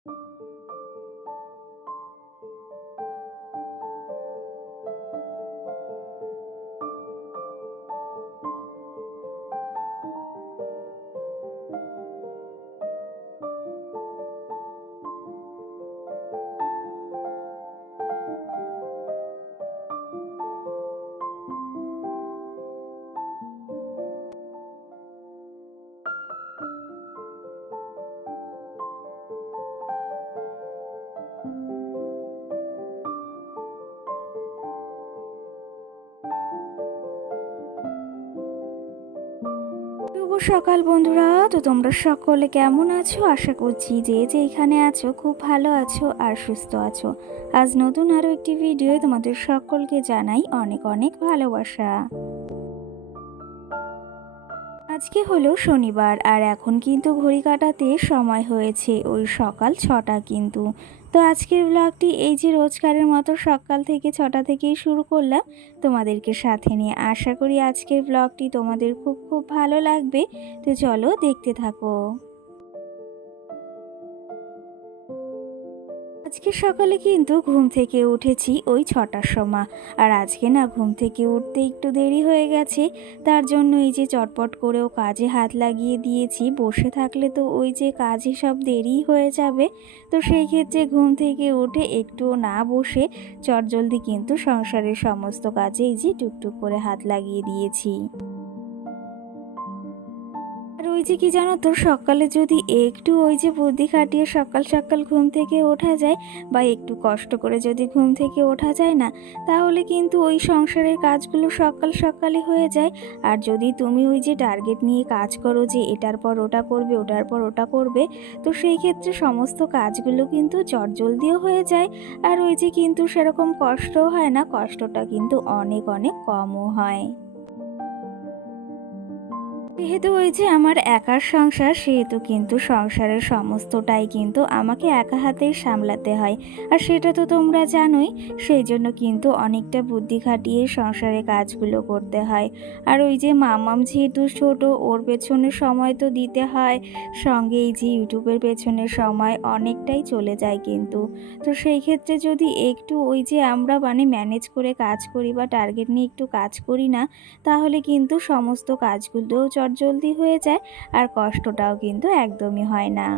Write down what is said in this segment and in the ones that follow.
শুভ সকাল বন্ধুরা। তো তোমরা সকলে কেমন আছো? আশা করছি যে যেখানে আছো খুব ভালো আছো আর সুস্থ আছো। আজ নতুন আরও একটি ভিডিও তোমাদের সকলকে জানাই অনেক অনেক ভালোবাসা। আজকে হলো শনিবার আর এখন কিন্তু ঘড়ি কাটাতে সময় হয়েছে ওই সকাল 6টা কিন্তু। তো আজকের ব্লগটি এই যে রোজকারের মতো সকাল থেকে 6টা থেকেই শুরু করলাম তোমাদেরকে সাথে নিয়ে। আশা করি আজকের ব্লগটি তোমাদের খুব খুব ভালো লাগবে। তো চলো দেখতে থাকো। আজকে সকালে কিন্তু ঘুম থেকে উঠেছি ওই 6টার সময়। আর আজকে না ঘুম থেকে উঠতে একটু দেরি হয়ে গেছে, তার জন্য এই যে চটপট করেও কাজে হাত লাগিয়ে দিয়েছি। বসে থাকলে তো ওই যে কাজে সব দেরি হয়ে যাবে। তো সেই ক্ষেত্রে ঘুম থেকে উঠে একটুও না বসে চটজলদি কিন্তু সংসারের সমস্ত কাজে এই যে টুকটুক করে হাত লাগিয়ে দিয়েছি। আর ওই যে কি জানো তো, সকালে যদি একটু ওই যে বুদ্ধি খাটিয়ে সকাল সকাল ঘুম থেকে ওঠা যায় বা একটু কষ্ট করে যদি ঘুম থেকে ওঠা যায় না, তাহলে কিন্তু ওই সংসারের কাজগুলো সকাল সকালে হয়ে যায়। আর যদি তুমি ওই যে টার্গেট নিয়ে কাজ করো যে এটার পর ওটা করবে, ওটার পর ওটা করবে, তো সেই ক্ষেত্রে সমস্ত কাজগুলো কিন্তু চটজলদিও হয়ে যায়। আর ওই যে কিন্তু সেরকম কষ্টও হয় না, কষ্টটা কিন্তু অনেক অনেক কমও হয়। যেহেতু ওই যে আমার একার সংসার, সেহেতু কিন্তু সংসারের সমস্তটাই কিন্তু আমাকে একা হাতেই সামলাতে হয়। আর সেটা তো তোমরা জানোই। সেই জন্য কিন্তু অনেকটা বুদ্ধি খাটিয়ে সংসারের কাজগুলো করতে হয়। আর ওই যে মামাম যেহেতু ছোট, ওর পেছনে সময় তো দিতে হয়, সঙ্গে এই যে ইউটিউবের পেছনে সময় অনেকটাই চলে যায় কিন্তু। তো সেই ক্ষেত্রে যদি একটু ওই যে আমরা ম্যানেজ করে কাজ করি বা টার্গেট নিয়ে একটু কাজ করি না, তাহলে কিন্তু সমস্ত কাজগুলোও চটজলদি হয়ে যায় আর কষ্টটাও কিন্তু একদমই হয় না।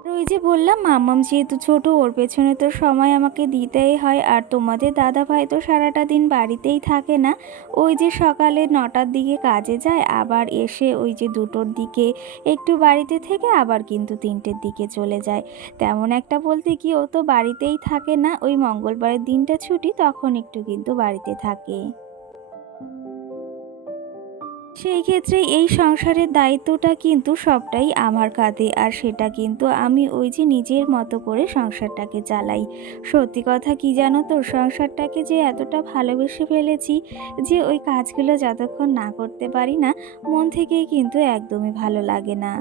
আর ওই যে বললাম মাম্মাম যেহেতু ছোট, ওর পেছনে তো সময় আমাকে দিতেই হয়। আর তোমাদের দাদা ভাই তো সারাটা দিন বাড়িতেই থাকে না। ওই যে সকালে 9টার দিকে কাজে যায়, আবার এসে ওই যে 2টোর দিকে একটু বাড়িতে থেকে আবার কিন্তু 3টের দিকে চলে যায়। তেমন একটা বলতে কি, ও তো বাড়িতেই থাকে না, ওই মঙ্গলবারের দিনটা ছুটি, তখন একটু কিন্তু বাড়িতে থাকে। সেই ক্ষেত্রে এই সংসারের দায়িত্বটা কিন্তু সবটাই আমার কাঁধে। আর সেটা কিন্তু আমি ওই যে নিজের মতো করে সংসারটাকে চালাই। সত্যি কথা কি জানো তো, সংসারটাকে যে এতটা ভালোবেসে ফেলেছি যে ওই কাজগুলো যতক্ষণ না করতে পারি না, মন থেকেই কিন্তু একদমই ভালো লাগে না।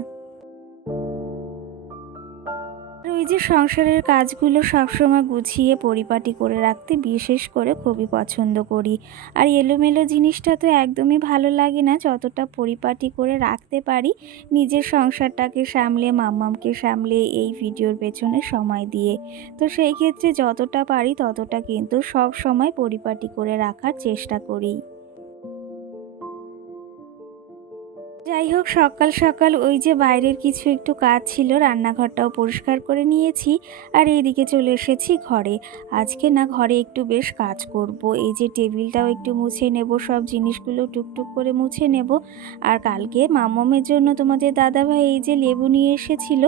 আর ওই যে সংসারের কাজগুলো সবসময় গুছিয়ে পরিপাটি করে রাখতে বিশেষ করে খুবই পছন্দ করি। আর এলোমেলো জিনিসটা তো একদমই ভালো লাগে না, যতটা পরিপাটি করে রাখতে পারি নিজের সংসারটাকে সামলে, মাম্মামকে সামলে, এই ভিডিওর পেছনে সময় দিয়ে। তো সেই ক্ষেত্রে যতটা পারি ততটা কিন্তু সব সময় পরিপাটি করে রাখার চেষ্টা করি। যাই হোক, সকাল সকাল ওই যে বাইরের কিছু একটু কাজ ছিল, রান্নাঘরটাও পরিষ্কার করে নিয়েছি। আর এইদিকে চলে এসেছি ঘরে। আজকে না ঘরে একটু বেশ কাজ করব। এই যে টেবিলটাও একটু মুছে নেব, সব জিনিসগুলো টুকটুক করে মুছে নেব। আর কালকে মাম্মামের জন্য তোমাদের দাদাভাই এই যে লেবু নিয়ে এসেছিল।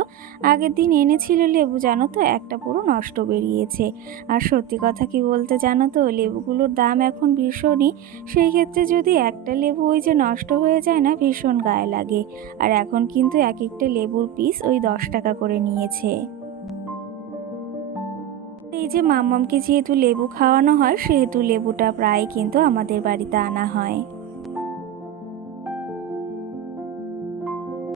আগের দিন এনেছিল লেবু, জানো তো, একটা পুরো নষ্ট বেরিয়েছে। আর সত্যি কথা কি বলতে জানো তো, লেবুগুলোর দাম এখন ভীষণই। সেই ক্ষেত্রে যদি একটা লেবু ওই যে নষ্ট হয়ে যায় না, ভীষণ গায়ে লাগে। আর এখন কিন্তু এক একটা লেবুর পিস ওই 10 টাকা করে নিয়েছে। এই যে মাম্মামকে যেহেতু লেবু খাওয়ানো হয়, সেহেতু লেবুটা প্রায় কিন্তু আমাদের বাড়িতে আনা হয়।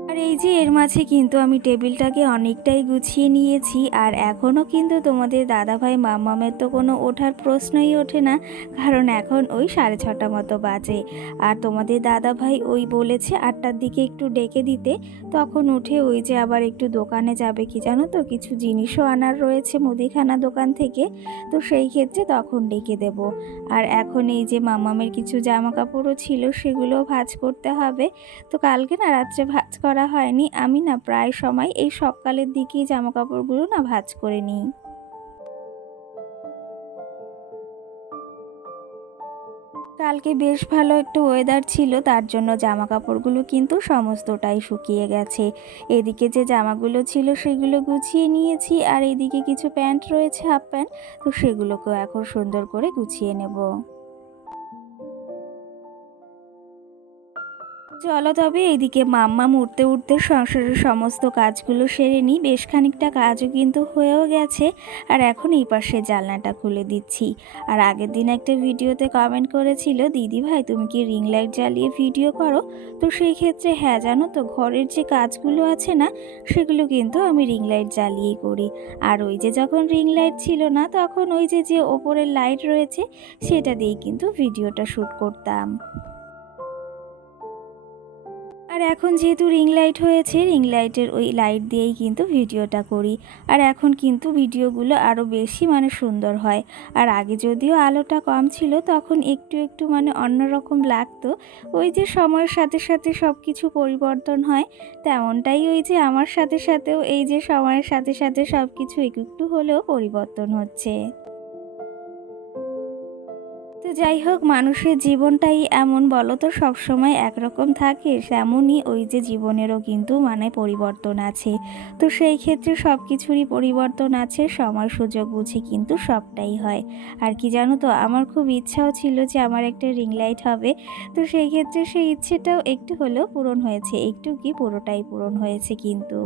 আর এই যে এর মাঝে কিন্তু আমি টেবিলটাকে অনেকটাই গুছিয়ে নিয়েছি, আর এখনও কিন্তু তোমাদের দাদাভাই মাম্মামের তো কোনো ওঠার প্রশ্নই ওঠে না, কারণ এখন ওই 6:30 মতো বাজে। আর তোমাদের দাদাভাই ওই বলেছে 8টার দিকে একটু ডেকে দিতে, তখন উঠে ওই যে আবার একটু দোকানে যাবে, কি জানো তো কিছু জিনিসও আনার রয়েছে মুদিখানা দোকান থেকে, তো সেই ক্ষেত্রে তখন ডেকে দেব। আর এখন এই যে মাম্মামের কিছু জামা কাপড়ও ছিল, সেগুলোও ভাঁজ করতে হবে। তো কালকে না রাত্রে ভাঁজ করা হয়নি, আমি না প্রায় সময় এই সকালের দিকেই জামা কাপড়গুলো না ভাঁজ করে নিই। কালকে বেশ ভালো একটু ওয়েদার ছিল, তার জন্য জামা কাপড়গুলো কিন্তু সমস্তটাই শুকিয়ে গেছে। এদিকে যে জামাগুলো ছিল সেগুলো গুছিয়ে নিয়েছি, আর এদিকে কিছু প্যান্ট রয়েছে, হাফ প্যান্ট, তো সেগুলোকেও এখন সুন্দর করে গুছিয়ে নেব। চলো তবে এইদিকে মাম্মাম উঠতে উঠতে সংসারের সমস্ত কাজগুলো সেরে নিই। বেশ খানিকটা কাজও কিন্তু হয়েও গেছে, আর এখন এই পাশে জানলাটা খুলে দিচ্ছি। আর আগের দিন একটা ভিডিওতে কমেন্ট করেছিল, দিদি ভাই তুমি কি রিং লাইট জ্বালিয়ে ভিডিও করো? তো সেই ক্ষেত্রে হ্যাঁ, জানো তো ঘরের যে কাজগুলো আছে না, সেগুলো কিন্তু আমি রিং লাইট জ্বালিয়েই করি। আর ওই যে যখন রিং লাইট ছিল না, তখন ওই যে যে ওপরের লাইট রয়েছে সেটা দিয়েই কিন্তু ভিডিওটা শ্যুট করতাম। আর এখন যেহেতু রিং লাইট হয়েছে, রিং লাইটের ওই লাইট দিয়েই কিন্তু ভিডিওটা করি। আর এখন কিন্তু ভিডিওগুলো আরও বেশি সুন্দর হয়। আর আগে যদিও আলোটা কম ছিল, তখন একটু একটু অন্যরকম লাগতো। ওই যে সময়ের সাথে সাথে সব কিছু পরিবর্তন হয়, তেমনটাই ওই যে আমার সাথে সাথেও এই যে সময়ের সাথে সাথে সব কিছু একটু একটু হলেও পরিবর্তন হচ্ছে। তো যাই হোক, মানুষের জীবনটাই এমন, বলো তো, সবসময় একরকম থাকে? তেমনই ওই যে জীবনেরও কিন্তু পরিবর্তন আছে। তো সেই ক্ষেত্রে সব কিছুরই পরিবর্তন আছে, সময় সুযোগ বুঝে কিন্তু সবটাই হয়। আর কি জানো তো, আমার খুব ইচ্ছাও ছিল যে আমার একটা রিং লাইট হবে। তো সেই ক্ষেত্রে সেই ইচ্ছেটাও একটু হলেও পূরণ হয়েছে, একটু কি পুরোটাই পূরণ হয়েছে কিন্তু।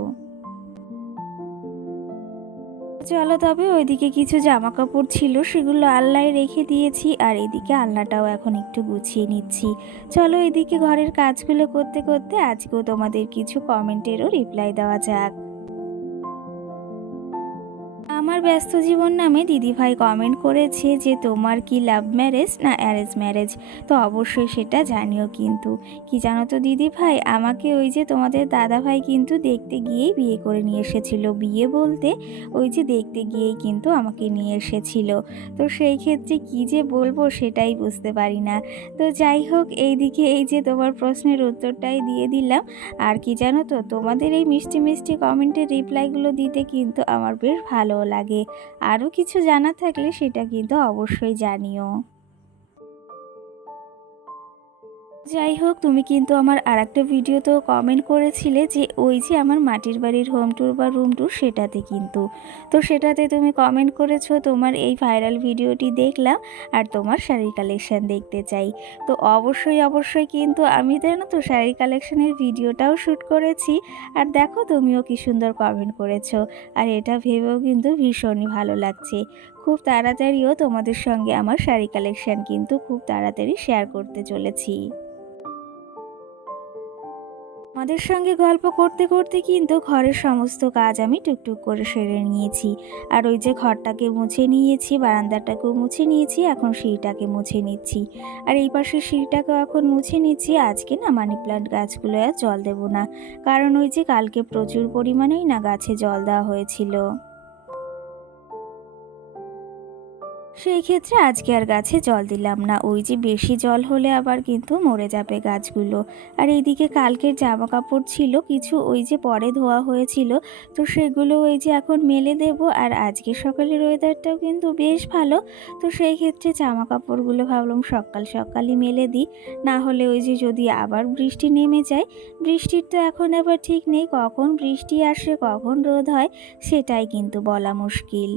চলো তবে ওইদিকে কিছু জামা কাপড় ছিল, সেগুলো আলনায় রেখে দিয়েছি, আর এদিকে আলনাটাও এখন একটু গুছিয়ে নিচ্ছি। চলো এদিকে ঘরের কাজগুলো করতে করতে আজকেও তোমাদের কিছু কমেন্টেরও রিপ্লাই দেওয়া যাক। আমার ব্যস্ত জীবন নামে দিদিভাই কমেন্ট করেছে যে তোমার কি লাভ ম্যারেজ না অ্যারেঞ্জ ম্যারেজ? তো অবশ্যই সেটা জানিও কিন্তু। কি জানো তো দিদিভাই, আমাকে ওই যে তোমাদের দাদাভাই কিন্তু দেখতে গিয়েই বিয়ে করে নিয়ে এসেছিল। বিয়ে বলতে ওই যে দেখতে গিয়েই কিন্তু আমাকে নিয়ে এসেছিল। তো সেই ক্ষেত্রে কি যে বলবো সেটাই বুঝতে পারি না। তো যাই হোক, এইদিকে এই যে তোমার প্রশ্নের উত্তরটাই দিয়ে দিলাম। আর কি জানো তো, তোমাদের এই মিষ্টি মিষ্টি কমেন্টের রিপ্লাইগুলো দিতে কিন্তু আমার বেশ ভালো লাগে। আরও কিছু জানা থাকলে সেটা কিন্তু অবশ্যই জানিও। যাই হোক, তুমি কিন্তু আমার আরেকটা ভিডিওতেও কমেন্ট করেছিলে যে ওই যে আমার মাটির বাড়ির হোম ট্যুর বা রুম ট্যুর, সেটাতে কিন্তু, তো সেটাতে তুমি কমেন্ট করেছো তোমার এই ভাইরাল ভিডিওটি দেখলাম আর তোমার শাড়ির কালেকশান দেখতে চাই। তো অবশ্যই অবশ্যই কিন্তু আমি জানো তো শাড়ির কালেকশানের ভিডিওটাও শ্যুট করেছি। আর দেখো তুমিও কি সুন্দর কমেন্ট করেছো, আর এটা ভেবেও কিন্তু ভীষণই ভালো লাগছে। খুব তাড়াতাড়িও তোমাদের সঙ্গে আমার শাড়ি কালেকশান কিন্তু খুব তাড়াতাড়ি শেয়ার করতে চলেছি। আমাদের সঙ্গে গল্প করতে করতে কিন্তু ঘরের সমস্ত কাজ আমি টুকটুক করে সেরে নিয়েছি। আর ওই যে ঘরটাকে মুছে নিয়েছি, বারান্দাটাকেও মুছে নিয়েছি, এখন সিঁড়িটাকে মুছে নিচ্ছি। আর এই পাশে সিঁড়িটাকেও এখন মুছে নিচ্ছি। আজকে না মানি প্লান্ট গাছগুলো আর জল দেবো না, কারণ ওই যে কালকে প্রচুর পরিমাণেই না গাছে জল দেওয়া হয়েছিল। সেই ক্ষেত্রে আজকে আর গাছে জল দিলাম না, ওই যে বেশি জল হলে আবার কিন্তু মরে যাবে গাছগুলো। আর এইদিকে কালকের জামা কাপড় ছিল কিছু, ওই যে পরে ধোয়া হয়েছিল, তো সেগুলো ওই যে এখন মেলে দেব। আর আজকে সকালের ওয়েদারটাও কিন্তু বেশ ভালো, তো সেই ক্ষেত্রে জামা কাপড়গুলো ভাবলাম সকাল সকালই মেলে দিই। না হলে ওই যে যদি আবার বৃষ্টি নেমে যায়, বৃষ্টির তো এখন আবার ঠিক নেই, কখন বৃষ্টি আসে কখন রোদ হয় সেটাই কিন্তু বলা মুশকিল।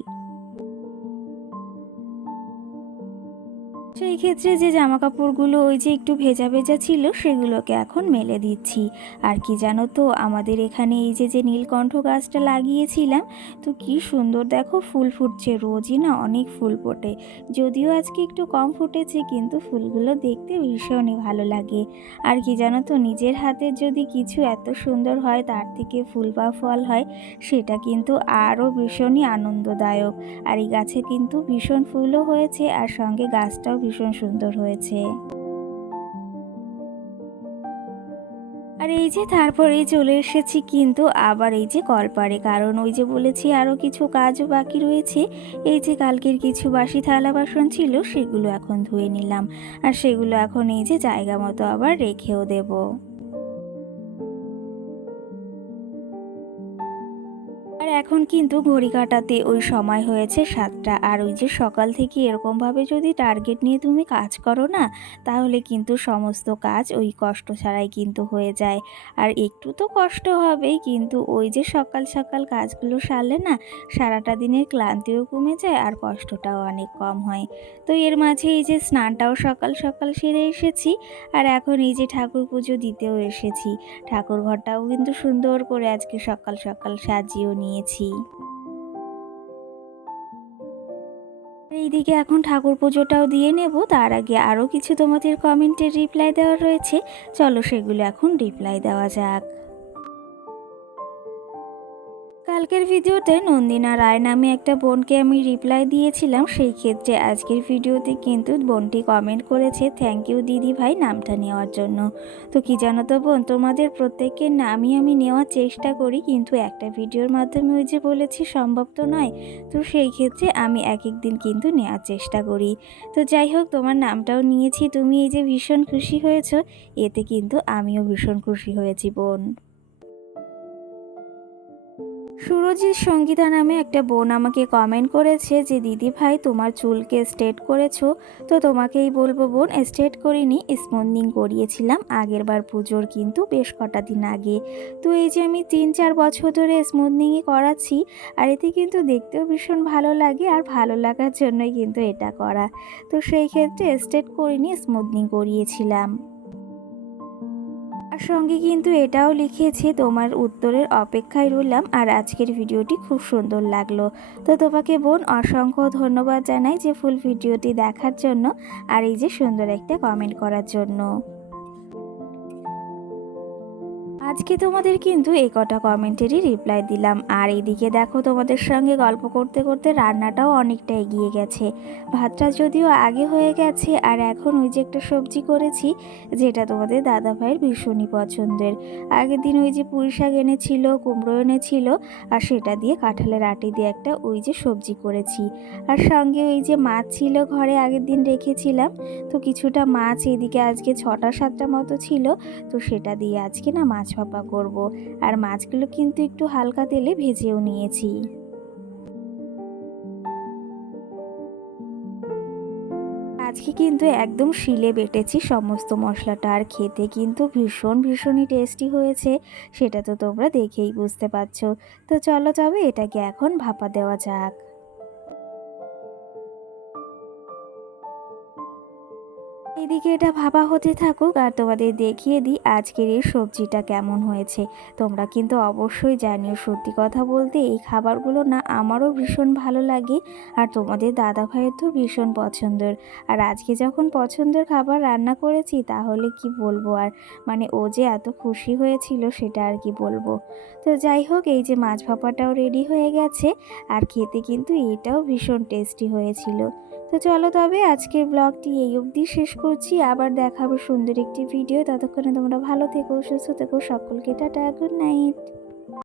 সেই ক্ষেত্রে যে জামা কাপড়গুলো ওই যে একটু ভেজা ভেজা ছিল সেগুলোকে এখন মেলে দিচ্ছি। আর কি জানো তো, আমাদের এখানে এই যে নীলকণ্ঠ গাছটা লাগিয়েছিলাম, তো কি সুন্দর দেখো ফুল ফুটছে, রোজই না অনেক ফুল ফোটে। যদিও আজকে একটু কম ফুটেছে, কিন্তু ফুলগুলো দেখতে ভীষণই ভালো লাগে। আর কি জানো তো, নিজের হাতের যদি কিছু এত সুন্দর হয়, তার থেকে ফুল বা ফল হয়, সেটা কিন্তু আরও ভীষণই আনন্দদায়ক। আর এই গাছে কিন্তু ভীষণ ফুলও হয়েছে, আর সঙ্গে গাছটাও ভীষণ সুন্দর হয়েছে। আর এই যে তারপরেই চলে এসেছি কিন্তু আবার এই যে কলপাড়ে, কারণ ওই যে বলেছি আরও কিছু কাজও বাকি রয়েছে। এই যে কালকের কিছু বাসি থালা বাসন ছিল, সেগুলো এখন ধুয়ে নিলাম, আর সেগুলো এখন এই যে জায়গা মতো আবার রেখেও দেবো। আর এখন কিন্তু ঘড়ি কাঁটাতে ওই সময় হয়েছে 7টা। আর ওই যে সকাল থেকে এরকমভাবে যদি টার্গেট নিয়ে তুমি কাজ করো না, তাহলে কিন্তু সমস্ত কাজ ওই কষ্ট ছাড়াই কিন্তু হয়ে যায়। আর একটু তো কষ্ট হবেই, কিন্তু ওই যে সকাল সকাল কাজগুলো সারলে না, সারাটা দিনের ক্লান্তিও কমে যায় আর কষ্টটাও অনেক কম হয়। তো এর মাঝে এই যে স্নানটাও সকাল সকাল সেরে এসেছি, আর এখন এই যে ঠাকুর পুজো দিতেও এসেছি। ঠাকুর ঘরটাও কিন্তু সুন্দর করে আজকে সকাল সকাল সাজিয়েও নিয়েছি। এইদিকে এখন ঠাকুর পুজোটাও দিয়ে নেব, তার আগে আরও কিছু তোমাদের কমেন্টের রিপ্লাই দেওয়ার রয়েছে। চলো সেগুলো এখন রিপ্লাই দেওয়া যাক। কালকের ভিডিওতে নন্দিনা রায় নামে একটা বোনকে আমি রিপ্লাই দিয়েছিলাম, সেই ক্ষেত্রে আজকের ভিডিওতে কিন্তু বোনটি কমেন্ট করেছে, থ্যাংক ইউ দিদি ভাই নামটা নেওয়ার জন্য। তো কি জানো তো বোন, তোমাদের প্রত্যেকের নামই আমি নেওয়ার চেষ্টা করি, কিন্তু একটা ভিডিওর মাধ্যমে ওই যে বলেছি সম্ভব তো নয়। তো সেই ক্ষেত্রে আমি এক এক দিন কিন্তু নেওয়ার চেষ্টা করি। তো যাই হোক, তোমার নামটাও নিয়েছি, তুমি এই যে ভীষণ খুশি হয়েছো, এতে কিন্তু আমিও ভীষণ খুশি হয়েছি বোন। সুরজিৎ সঙ্গীতা নামে একটা বোন আমাকে কমেন্ট করেছে যে দিদি ভাই তোমার চুলকে স্ট্রেট করেছো। তো তোমাকেই বলবো বোন, স্ট্রেট করিনি, স্মুথনিং করিয়েছিলাম আগের বার পুজোর কিন্তু বেশ কটা দিন আগে। তো এই যে আমি 3-4 বছর ধরে স্মুথনিংই করাচ্ছি, আর এতে কিন্তু দেখতেও ভীষণ ভালো লাগে, আর ভালো লাগার জন্যই কিন্তু এটা করা। তো সেই ক্ষেত্রে স্ট্রেট করিনি, স্মুথনিং করিয়েছিলাম। আর সঙ্গে কিন্তু এটাও লিখেছে, তোমার উত্তরের অপেক্ষায় রইলাম, আর আজকের ভিডিওটি খুব সুন্দর লাগলো। তো তোমাকে বোন অসংখ্য ধন্যবাদ জানাই যে ফুল ভিডিওটি দেখার জন্য, আর এই যে সুন্দর একটা কমেন্ট করার জন্য। আজকে তোমাদের কিন্তু এই কটা কমেন্টেরই রিপ্লাই দিলাম। আর এইদিকে দেখো, তোমাদের সঙ্গে গল্প করতে করতে রান্নাটাও অনেকটা এগিয়ে গেছে। ভাতটা যদিও আগে হয়ে গেছে, আর এখন ওই যে একটা সবজি করেছি, যেটা তোমাদের দাদা ভাইয়ের ভীষণই পছন্দের। আগের দিন ওই যে পুঁই শাক এনেছিল, কুমড়ো এনেছিল, আর সেটা দিয়ে কাঁঠালের আটি দিয়ে একটা ওই যে সবজি করেছি। আর সঙ্গে ওই যে মাছ ছিল ঘরে, আগের দিন রেখেছিলাম, তো কিছুটা মাছ এদিকে আজকে 6টা-7টা মতো ছিল, তো সেটা দিয়ে আজকে না মাছ ভাপা করব। আর মাছগুলো কিন্তু একটু হালকা তেলে ভেজেও নিয়েছি। আজকে কিন্তু একদম শিলে বেটেছি সমস্ত মশলাটা, আর খেতে কিন্তু ভীষণই টেস্টি হয়েছে, সেটা তো তোমরা দেখেই বুঝতে পারছো। তো চলো তবে এটাকে এখন ভাপা দেওয়া যাক। এদিকে এটা ভাপা হতে থাকুক, আর তোমাদের দেখিয়ে দিই আজকের এই সবজিটা কেমন হয়েছে। তোমরা কিন্তু অবশ্যই জানিও, সত্যি কথা বলতে এই খাবারগুলো না আমারও ভীষণ ভালো লাগে, আর তোমাদের দাদা ভাইয়ের তো ভীষণ পছন্দের। আর আজকে যখন পছন্দের খাবার রান্না করেছি, তাহলে কি বলবো আর, মানে ও যে এত খুশি হয়েছিল সেটা আর কি বলবো। তো যাই হোক, এই যে মাছ ভাপাটাও রেডি হয়ে গেছে, আর খেতে কিন্তু এটাও ভীষণ টেস্টি হয়েছিল। তো চলো তবে আজকের ব্লগটি এই অবধি শেষ করছি, আবার দেখাবো সুন্দর একটি ভিডিও। ততক্ষণে তোমরা ভালো থেকো, সুস্থ থেকো, সকলকে টাটা, গুড নাইট।